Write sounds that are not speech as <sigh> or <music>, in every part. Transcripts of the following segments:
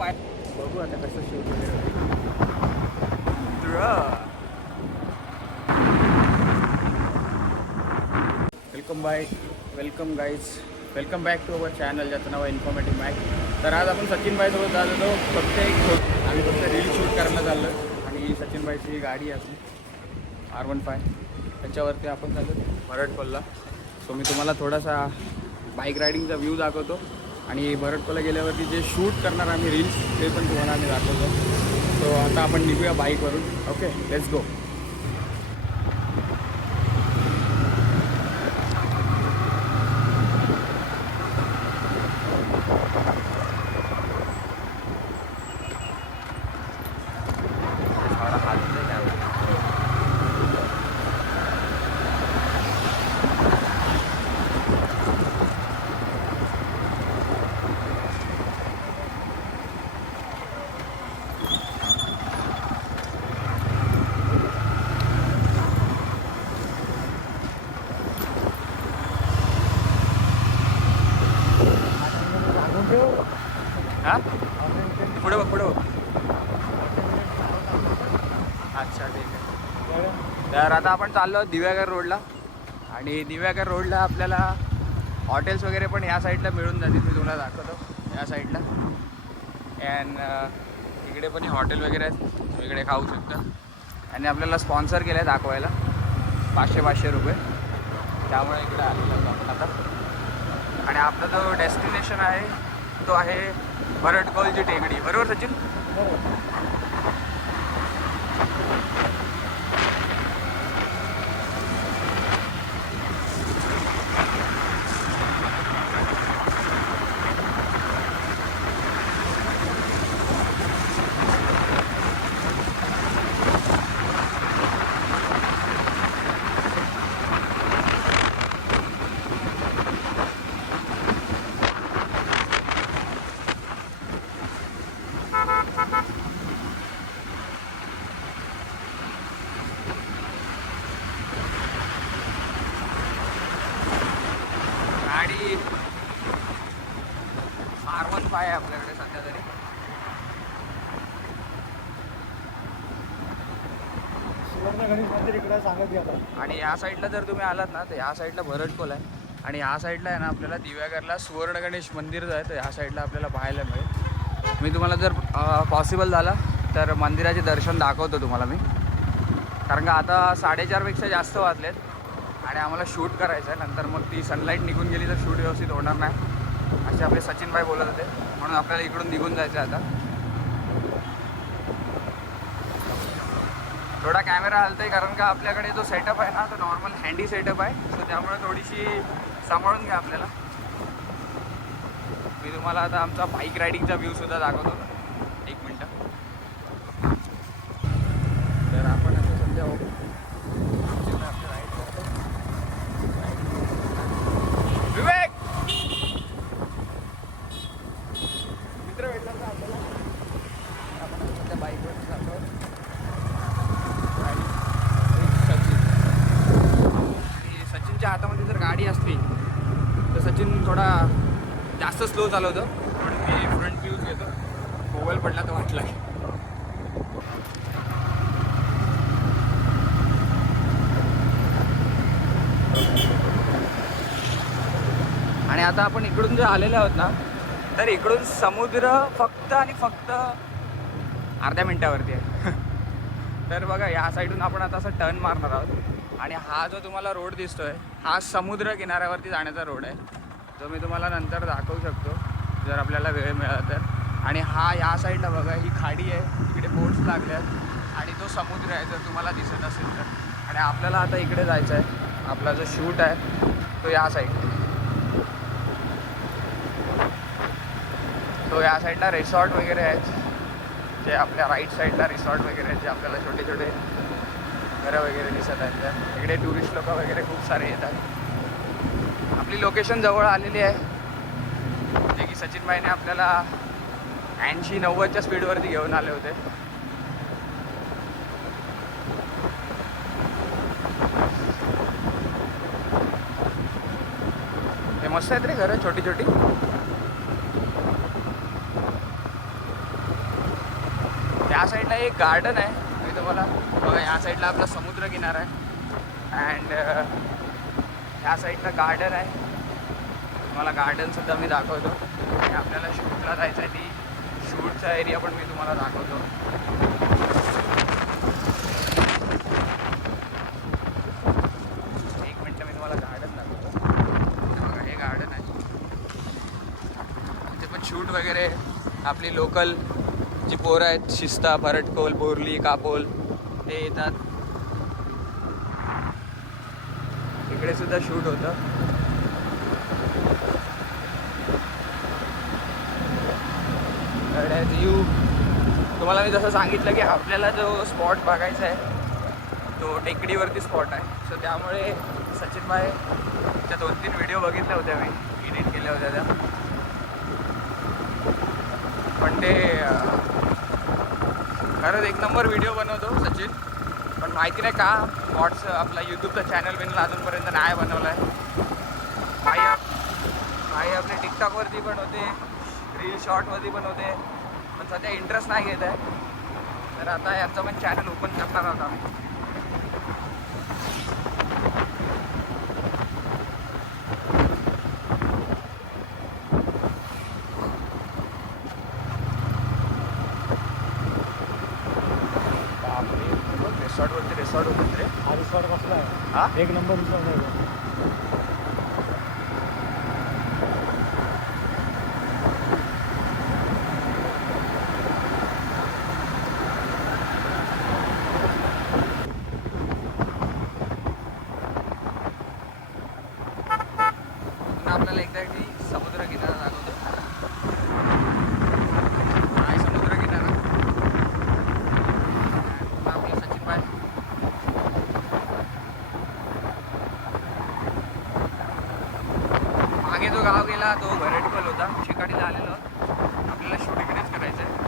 पाय बघू आता कसं शूट वगैरे welcome bye welcome guys welcome back to our channel ज्याचं नाव आहे इन्फॉर्मेटिव्ह मॅक तर आज आपण सचिन भाईसोबत जात होतो. फक्त एक आम्ही फक्त रील शूट करायला चाललो. आणि सचिन भाईची गाडी आहे आपली आर वन फाय त्याच्यावरती आपण चाललो. भरटकोलला सो मी तुम्हाला थोडासा बाईक रायडिंगचा व्ह्यू दाखवतो. आणि भरटकोला गेल्यावरती जे शूट करणार आम्ही रील्स ते पण तुम्हाला आम्ही दाखवतो. सो आता आपण निघूया बाईकवरून ओके लेट्स गो हां पुढे बघ पुढे बघ अच्छा ठीक आहे तर आता आपण चाललो दिव्यागर रोडला. आणि दिव्यागर रोडला आपल्याला हॉटेल्स वगैरे पण ह्या साईडला मिळून जातील मी तुम्हाला दाखवतो. या साईडला अँड इकडे पण हॉटेल वगैरे आहेत. तुम्ही इकडे खाऊ शकता. आणि आपल्याला स्पॉन्सर केलं आहे दाखवायला. पाचशे पाचशे रुपये. त्यामुळे इकडे आलेलो आपण आता. आणि आपला जो डेस्टिनेशन आहे तो आहे भरटकोलची टेकडी. बरोबर सचिन गाडी आर वन फाय आहे आपल्याकडे सध्या तरी सुवर्ण गणेश मंदिर इकडे सांगत घ्या आता. आणि या साईडला जर तुम्ही आलात ना तर ह्या साईडला भरटकोल आहे. आणि ह्या साईडला आहे ना आपल्याला दिव्यागरला सुवर्ण गणेश मंदिर जो आहे तर ह्या साईडला आपल्याला पाहायला मिळेल. मी तुम्हाला जर पॉसिबल झाला तर मंदिराचे दर्शन दाखवतो तुम्हाला मी. कारण का आता साडेचारपेक्षा जास्त वाजलेत आणि आम्हाला शूट करायचं आहे. नंतर मग ती सनलाईट निघून गेली तर शूट व्यवस्थित होणार नाही. असे आपले सचिनभाई बोलत होते. म्हणून आपल्याला इकडून निघून जायचं आहे आता. थोडा कॅमेरा हलतोय कारण का आपल्याकडे जो सेटअप आहे ना तो नॉर्मल हँडी सेटअप आहे. सो त्यामुळे थोडीशी सांभाळून घ्या आपल्याला. मी तुम्हाला आता आमचा बाईक रायडिंगचा व्ह्यू सुद्धा दाखवतो. एक मिनटं तर आपण आता सध्या आपलं ride करतो. विवेक मित्र भेटला का आपल्याला आपण आता सध्या बाईकवर जातो आणि एक सचिन आणि सचिनच्या हातामध्ये जर गाडी असली तर सचिन थोडा जास्त स्लो चालवतो. पण मी फ्रंट व्ह्यूज घेतो. मोबाईल पडला तर वाटला आणि आता आपण इकडून जे आलेले आहोत ना तर इकडून समुद्र फक्त आणि फक्त अर्ध्या मिनटावरती आहे. <laughs> तर बघा या साईडून आपण आता असं टर्न मारणार आहोत. आणि हा जो तुम्हाला रोड दिसतोय हा समुद्र किनाऱ्यावरती जाण्याचा रोड आहे. जो मी तुम्हाला नंतर दाखवू शकतो जर आपल्याला वेळ मिळाला तर. आणि हा या साईडला बघा ही खाडी आहे इकडे बोट्स लागल्यात आणि तो समुद्र आहे जर तुम्हाला दिसत असेल तर. आणि आपल्याला आता इकडे जायचं आहे. आपला जो शूट आहे तो या साईड तो या साईडला रिसॉर्ट वगैरे आहेत. जे आपल्या राईट साईडला रिसॉर्ट वगैरे आहेत जे आपल्याला छोटे छोटे घरं वगैरे दिसत आहेत. त्या इकडे टुरिस्ट लोक वगैरे खूप सारे येतात. आपली लोकेशन जवळ आलेली आहे. जे की सचिन भाईने आपल्याला ऐंशी नव्वदच्या स्पीडवरती घेऊन आले होते. हे मस्त आहेत रे घरं छोटी छोटी. त्या साईडला एक गार्डन आहे. मी तुम्हाला बघा या साईडला आपला समुद्र किनारा आहे. अँड या साईडला गार्डन आहे. तुम्हाला गार्डन सुद्धा मी दाखवतो. आणि आपल्याला शूटला जायचं आहे ती शूटचा एरिया पण मी तुम्हाला दाखवतो. एक मिनटं मी तुम्हाला गार्डन दाखवतो. हे बघा हे गार्डन आहे. इथे पण शूट वगैरे. आपली लोकल जी पोरं आहेत शिस्ता भरटकोल बोरली कापोल ते येतात. इकडे सुद्धा शूट होतं. यू तुम्हाला मी जसं सांगितलं की आपल्याला जो स्पॉट बघायचा आहे तो टेकडीवरती स्पॉट आहे. सो त्यामुळे सचिन भाईच्या दोन तीन व्हिडिओ बघितल्या होत्या मी. एडिट केल्या होत्या त्या. पण ते खरंच एक नंबर व्हिडिओ बनवतो सचिन. माहिती नाही का व्हॉट्स आपला यूट्यूबचा चॅनल बिनला अजूनपर्यंत नाही बनवलं आहे भाई भाई आपले टिकटॉकवरती पण होते रील शॉर्टवरती पण होते पण सध्या इंटरेस्ट नाही घेत आहे. तर आता याचं पण चॅनल ओपन करणार आहोत आम्ही बापरे बघ रिसॉर्टवरती रिसॉर्ट होतं रे हा रिसॉर्ट कसला हा आहे एक नंबर रिसॉर्ट आहे तो. पुन्हा आपल्याला एकदा ती समुद्र किनारा दाखवतो हाय समुद्र किनारा पुन्हा आपले सचिन भाई मागे जो गाव गेला तो भरटकल होता शिकाडीला आलेलो आपल्याला शूट इकडेच करायचं आहे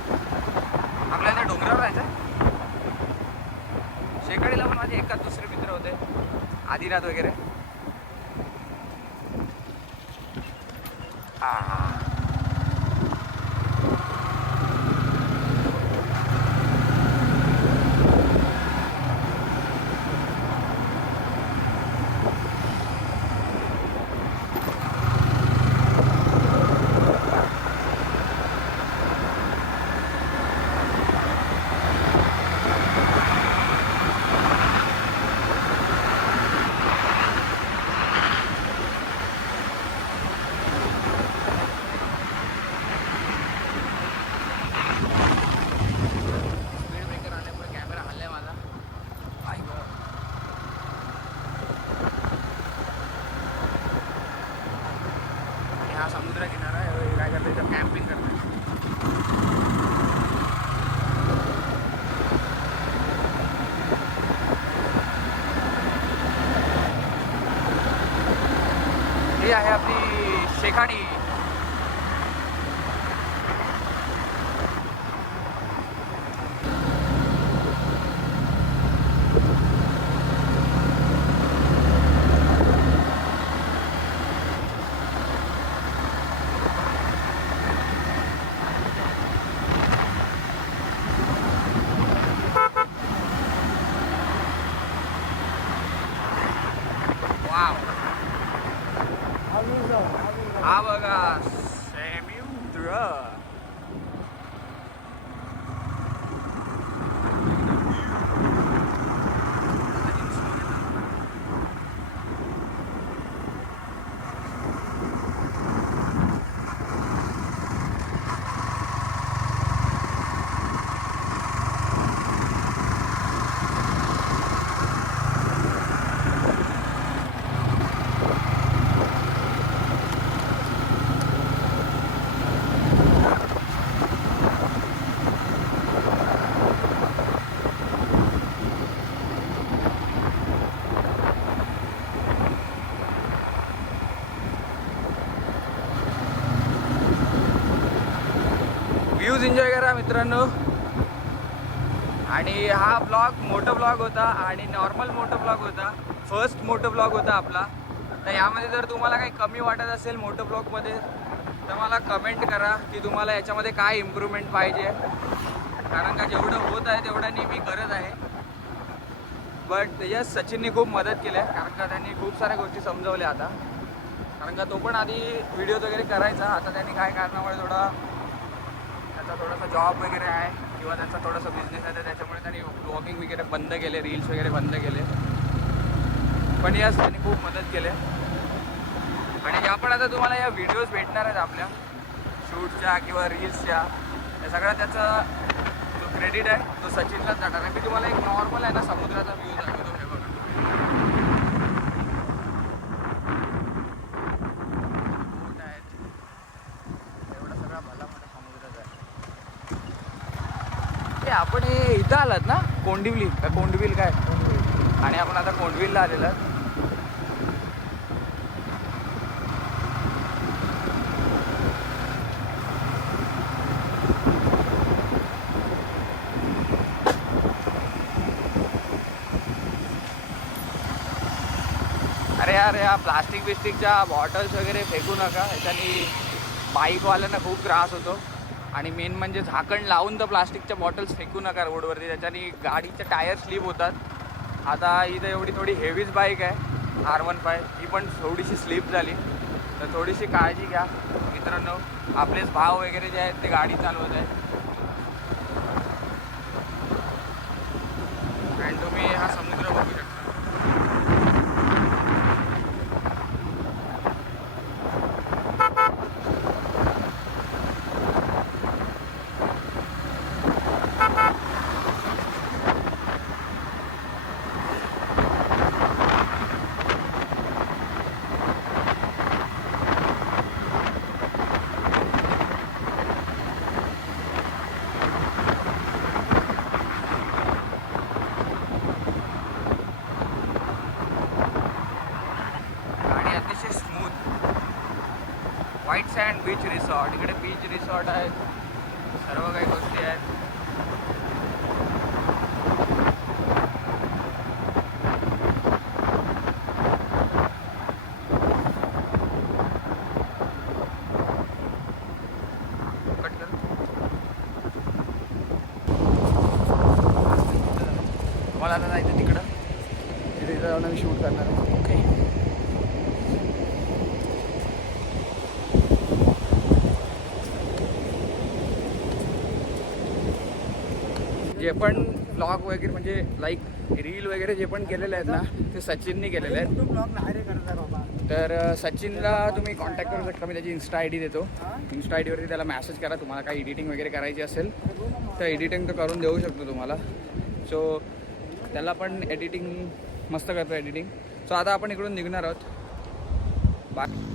आपल्याला त्या डोंगरावर जायचं आहे शेकाडीला पण माझे एकाच दुसरे मित्र होते आदिनाथ वगैरे हा. स्पीड ब्रेकर आल्यामुळे कॅमेरा हल्लाय माझा आई गं. आणि हा समुद्र किनारा आहे हे काय करतं इथं कॅम्पिंग करतात ही आहे आपली शेखाडी वाव हा view जाऊ, हा व्ह्यूज एन्जॉय करा मित्रांनो. आणि हा ब्लॉग मोठा ब्लॉग होता आणि नॉर्मल मोठा ब्लॉग होता. फर्स्ट मोठा ब्लॉग होता आपला. तर यामध्ये जर तुम्हाला काही कमी वाटत असेल मोटो ब्लॉगमध्ये तर मला कमेंट करा की तुम्हाला याच्यामध्ये काय इम्प्रूव्हमेंट पाहिजे. कारण का जेवढं होत आहे तेवढ्यानी मी करत आहे. बट यस सचिनने खूप मदत केली आहे. कारण का त्यांनी खूप साऱ्या गोष्टी समजवल्या आता. कारण का तो पण आधी व्हिडिओज वगैरे करायचा. आता त्यांनी काय कारणामुळे थोडा त्याचा थोडासा जॉब वगैरे आहे किंवा त्यांचा थोडासा बिझनेस आहे तर त्याच्यामुळे त्यांनी ब्लॉगिंग वगैरे बंद केले रील्स वगैरे बंद केले. पण यास त्यांनी खूप मदत केली. आणि या पण आता तुम्हाला या व्हिडिओज भेटणार आहेत आपल्या. शूटच्या किंवा रील्सच्या या सगळ्या त्याचा जो क्रेडिट आहे तो सचिनलाच जाणार आहे. मी तुम्हाला एक नॉर्मल आहे ना समुद्राचा व्ह्यू दाखवतो हे बघा बोट आहेत एवढा सगळा भला मोठा समुद्रच आहे ए आपण हे इथं आलात ना? कोंडिवली. का कोंडविल काय? आणि आपण आता कोंडविलला आलेलो अरे यार या प्लास्टिक बिस्टिकच्या बॉटल्स वगैरे फेकू नका. याच्याने बाईकवाल्यांना खूप त्रास होतो. आणि मेन म्हणजे झाकण लावून तर प्लास्टिकच्या बॉटल्स फेकू नका रोडवरती त्याच्याने गाडीचे टायर स्लिप होतात. आता इथं एवढी थोडी हेवीच बाईक आहे. आर वन फाय ही पण थोडीशी स्लिप झाली. तर थोडीशी काळजी घ्या. मित्रांनो आपलेच भाव वगैरे जे आहेत ते गाडी चालवत आहेत आणि तुम्ही हा समुद्र बघू शकता गाडी अतिशय smooth white sand beach resort इकडे बीच रिसॉर्ट आहेत. सर्व काही गोष्टी आहेत कट कर तुम्हाला आता जायचं तिकडं तिथे जाऊन आम्ही शूट करणार आहे ओके जे पण ब्लॉग वगैरे म्हणजे लाईक रील वगैरे जे पण केलेले आहेत ना ते सचिनने केलेले आहेत. तर सचिनला तुम्ही कॉन्टॅक्ट करू शकता. मी त्याची इन्स्टा आय डी देतो इन्स्टा आय डीवरती त्याला मॅसेज करा. तुम्हाला काही एडिटिंग वगैरे करायची असेल तर एडिटिंग तर करून देऊ शकतो तुम्हाला. सो त्याला पण एडिटिंग मस्त करतो एडिटिंग सो आता आपण इकडून निघणार आहोत. बाकी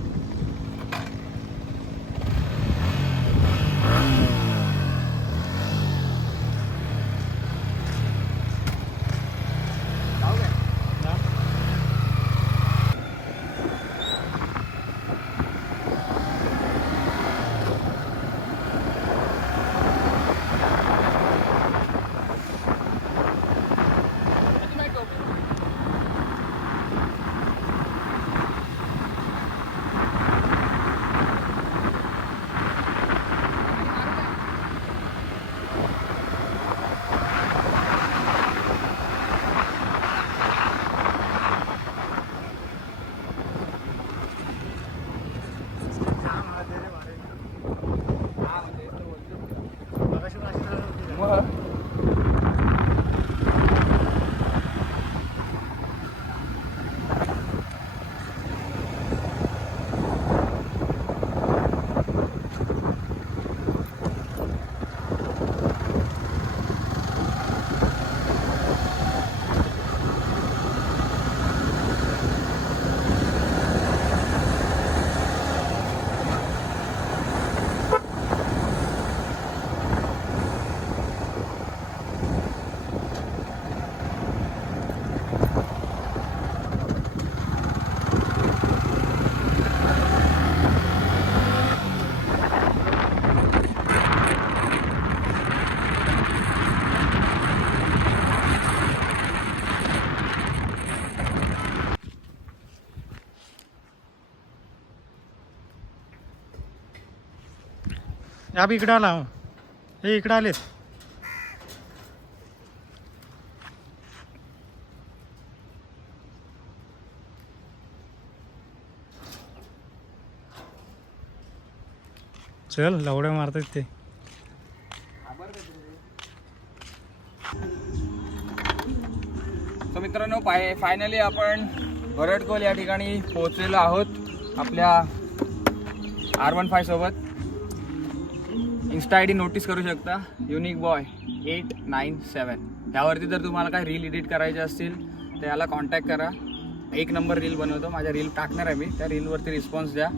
या बी इकडे आला हो. हे. इकडे आलेत. चल लवड्या मारतात ते. तर मित्रांनो पाय फायनली आपण वरडकोल या ठिकाणी पोहोचलेलो आहोत आपल्या आर वन फाय सोबत. इन्स्टा आय डी नोटीस करू शकता. Unique boy eight nine seven त्यावरती जर तुम्हाला काय रील एडिट करायचे असतील तर याला कॉन्टॅक्ट करा. एक नंबर रील बनवतो. माझ्या रील टाकणार आहे मी. त्या रीलवरती रिस्पॉन्स द्या.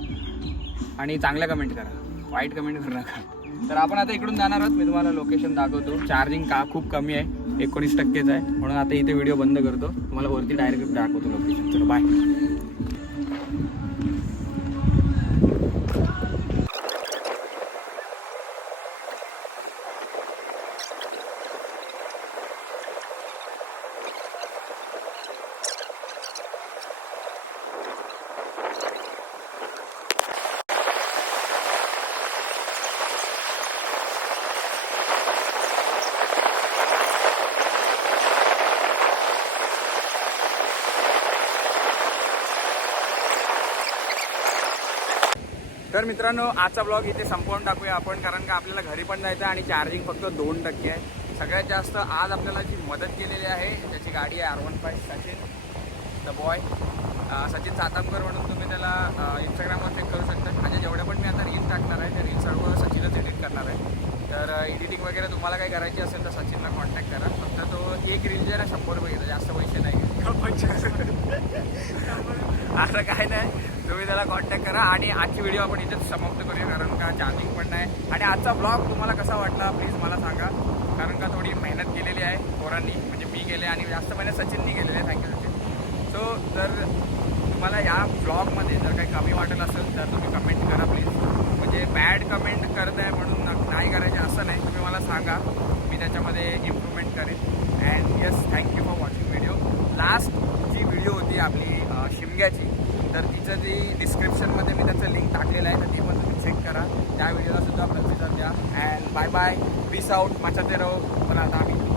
आणि चांगल्या कमेंट करा. वाईट कमेंट करू नका. तर आपण आता इकडून जाणार आहोत. मी तुम्हाला लोकेशन दाखवतो. चार्जिंग का खूप कमी आहे. एकोणीस टक्केच आहे. म्हणून आता इथे व्हिडिओ बंद करतो. तुम्हाला वरती डायरेक्ट दाखवतो लोकेशन चलो बाय तर मित्रांनो आजचा ब्लॉग इथे संपवून टाकूया आपण कारण का आपल्याला घरी पण जायचं आणि चार्जिंग फक्त दोन टक्के आहे. सगळ्यात जास्त आज आपल्याला जी मदत केलेली आहे त्याची गाडी आहे R one five Sachin. The boy Sachin Satamkar म्हणून तुम्ही त्याला इंस्टाग्रामवर चेक करू शकता. म्हणजे माझ्या जेवढ्या पण मी आता रील्स टाकणार आहे त्या रील सर्व सचिनच एडिट करणार आहे. तर एडिटिंग वगैरे तुम्हाला काही करायची असेल तर सचिनला कॉन्टॅक्ट करा फक्त तो एक रील जे आहे ना शंभर रुपये घेतो जास्त पैसे नाही असं काय नाही तुम्ही कॉन्टॅक्ट करा आणि आजची व्हिडिओ आपण इथेच समाप्त करूया कारण का चार्जिंग पण नाही. आणि आजचा ब्लॉग तुम्हाला कसा वाटला प्लीज मला सांगा. कारण का थोडी मेहनत केलेली आहे पोरांनी म्हणजे मी गेले आणि जास्त मेहनत सचिननी केलेली आहे. थँक्यू सचिन. सो जर तुम्हाला या ब्लॉगमध्ये जर काही कमी वाटत असेल तर तुम्ही कमेंट करा प्लीज म्हणजे बॅड कमेंट करत आहे म्हणून नाही करायचे असं नाही. तुम्ही मला सांगा मी त्याच्यामध्ये इम्प्रूव्हमेंट करेन. And yes thank you for watching video last G video होती आपली शिमग्याची तर तिचं जी डिस्क्रिप्शनमध्ये मी त्याचं लिंक टाकलेलं आहे तर ती पण तुम्ही चेक करा. त्या व्हिडिओला सुद्धा प्रतिसाद द्या. And bye bye peace out मचाते राहो. पण आता आम्ही